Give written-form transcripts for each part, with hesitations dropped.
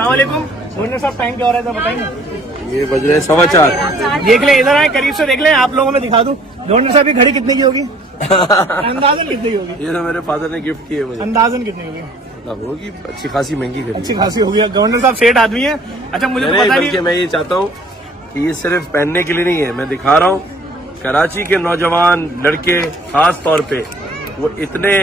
अस्सलाम वालेकुम। गवर्नर साहब टाइम क्या हो रहा है बताएंगे? ये बज रहे 4:15। देख लें, इधर आए करीब से देख लें, आप लोगों में दिखा दूं। गवर्नर साहब की घड़ी कितने की होगी? अंदाजन कितने की होगी? ये तो मेरे फादर ने गिफ्ट की है मुझे। अंदाजन कितने की होगी? मतलब होगी अच्छी खासी महंगी घड़ी। अच्छी खासी होगी। गवर्नर साहब सेठ आदमी है। अच्छा मुझे तो पता नहीं, मैं ये चाहता हूँ कि ये सिर्फ पहनने के लिए नहीं है, मैं दिखा रहा हूँ कराची के नौजवान लड़के खास तौर पे वो इतने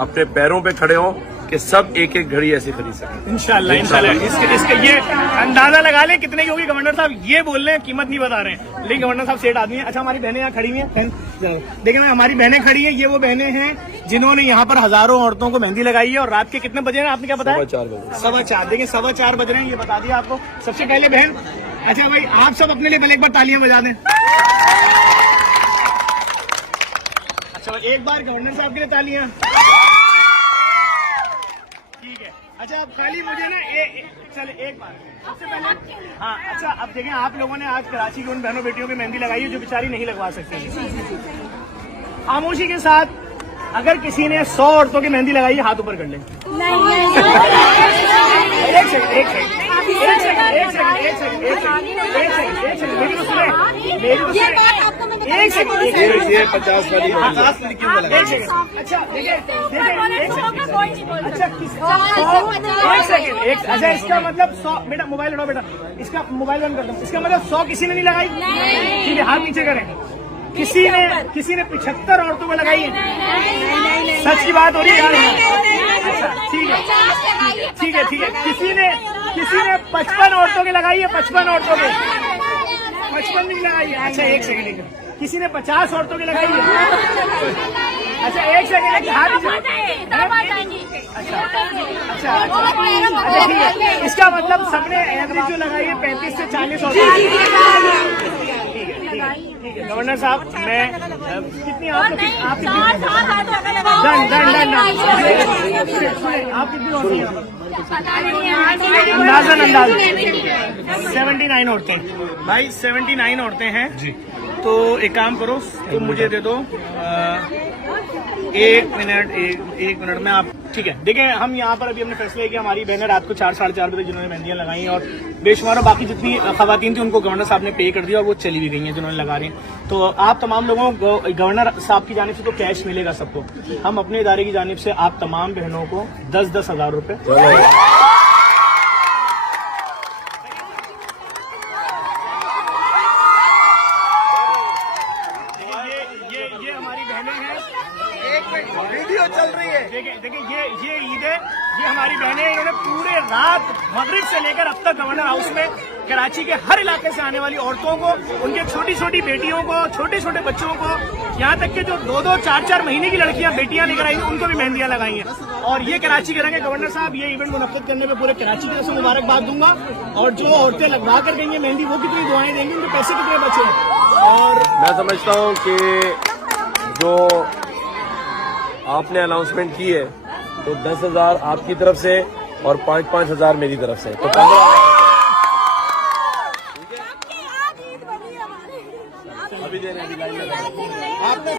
अपने पैरों पे खड़े हों कि सब एक एक घड़ी ऐसी खरीद सकें। इंशाल्लाह इंशाल्लाह। इसके ये अंदाजा लगा लें कितने की होगी। गवर्नर साहब ये बोल रहे हैं, कीमत नहीं बता रहे हैं, लेकिन गवर्नर साहब सेठ आदमी है। अच्छा हमारी बहनें यहाँ खड़ी हुई हैं, देखिए ना हमारी बहनें खड़ी हैं। ये वो बहनें हैं जिन्होंने यहाँ पर हजारों औरतों को मेहंदी लगाई है। और रात के कितने बजे हैं आपने क्या बताया? 4:15 बजे। 4:15। देखिए 4:15 बज रहे हैं, ये बता दिया आपको। सबसे पहले बहन, अच्छा भाई आप सब अपने लिए पहले एक बार तालियां बजा दें। अच्छा एक बार गवर्नर साहब के लिए तालियां। ठीक है। अच्छा अब खाली मुझे ना चले एक बार सबसे पहले, हाँ अच्छा अब देखें, आप लोगों ने आज कराची की उन बहनों बेटियों की मेहंदी लगाई है जो बेचारी नहीं लगवा सकती। खामोशी के साथ अगर किसी ने 100 औरतों की मेहंदी लगाई है, हाथ ऊपर कर लें। एक सेकंड मेरी तो सुने, एक सेकंड ये 50 वाली अच्छा अच्छा इसका मतलब 100, बेटा मोबाइल उठाओ, बेटा इसका मोबाइल बंद कर दो। इसका मतलब 100 किसी ने नहीं लगाई? ठीक है, हाथ नीचे करें। किसी ने 75 औरतों को लगाई है? सच की बात हो रही है? अच्छा ठीक है ठीक है ठीक है। किसी ने 55 औरतों की लगाई है? 55 औरतों के 55 नहीं लगाई है? अच्छा एक सेकंड। किसी ने 50 औरतों की लगाई है? अच्छा एक सेकंड, हाथ अच्छा ठीक है। इसका मतलब सबने एवरेज जो लगाई है 35 से 40 औरतों। ठीक है गवर्नर साहब, मैं कितनी आप कितनी होती हैं? अंदाजन 79 औरतें। भाई 79 औरतें हैं जी। तो एक काम करो, तुम मुझे दे दो 1 मिनट में आप। ठीक है देखिए, हम यहाँ पर अभी हमने फैसला किया, हमारी बहनें रात को 4 साढ़े 4 बजे जिन्होंने मेहंदियां लगाई और बेशुमार बाकी जितनी खवातीन थी उनको गवर्नर साहब ने पे कर दिया और वो चली भी गई हैं जिन्होंने लगा रही हैं। तो आप तमाम लोगों को गवर्नर साहब की जानिब से तो कैश मिलेगा सबको। हम अपने इदारे की जानिब से आप तमाम बहनों को 10-10 हज़ार रुपए ये हमारी बहनें हैं। वीडियो चल रही है। देखिए ये ईद है, ये हमारी बहनें, इन्होंने पूरे रात मगरिब से लेकर अब तक गवर्नर हाउस में कराची के हर इलाके से आने वाली औरतों को, उनके छोटी छोटी बेटियों को, छोटे छोटे बच्चों को, यहाँ तक के जो 2-2, 4-4 महीने की लड़कियां बेटियां लेकर आई उनको भी मेहंदियां लगाई हैं। और ये कराची के रंगे। गवर्नर साहब ये इवेंट मुनक्किद करने में पूरे कराची की तरफ से मुबारकबाद दूंगा। और जो औरतें लगवा कर गई हैं मेहंदी, वो कितनी दुआएं देंगी, उनके पैसे कितने बचे। और मैं समझता हूँ कि जो आपने अनाउंसमेंट की है तो 10,000 आपकी तरफ से और 5-5 हज़ार मेरी तरफ से, तो 15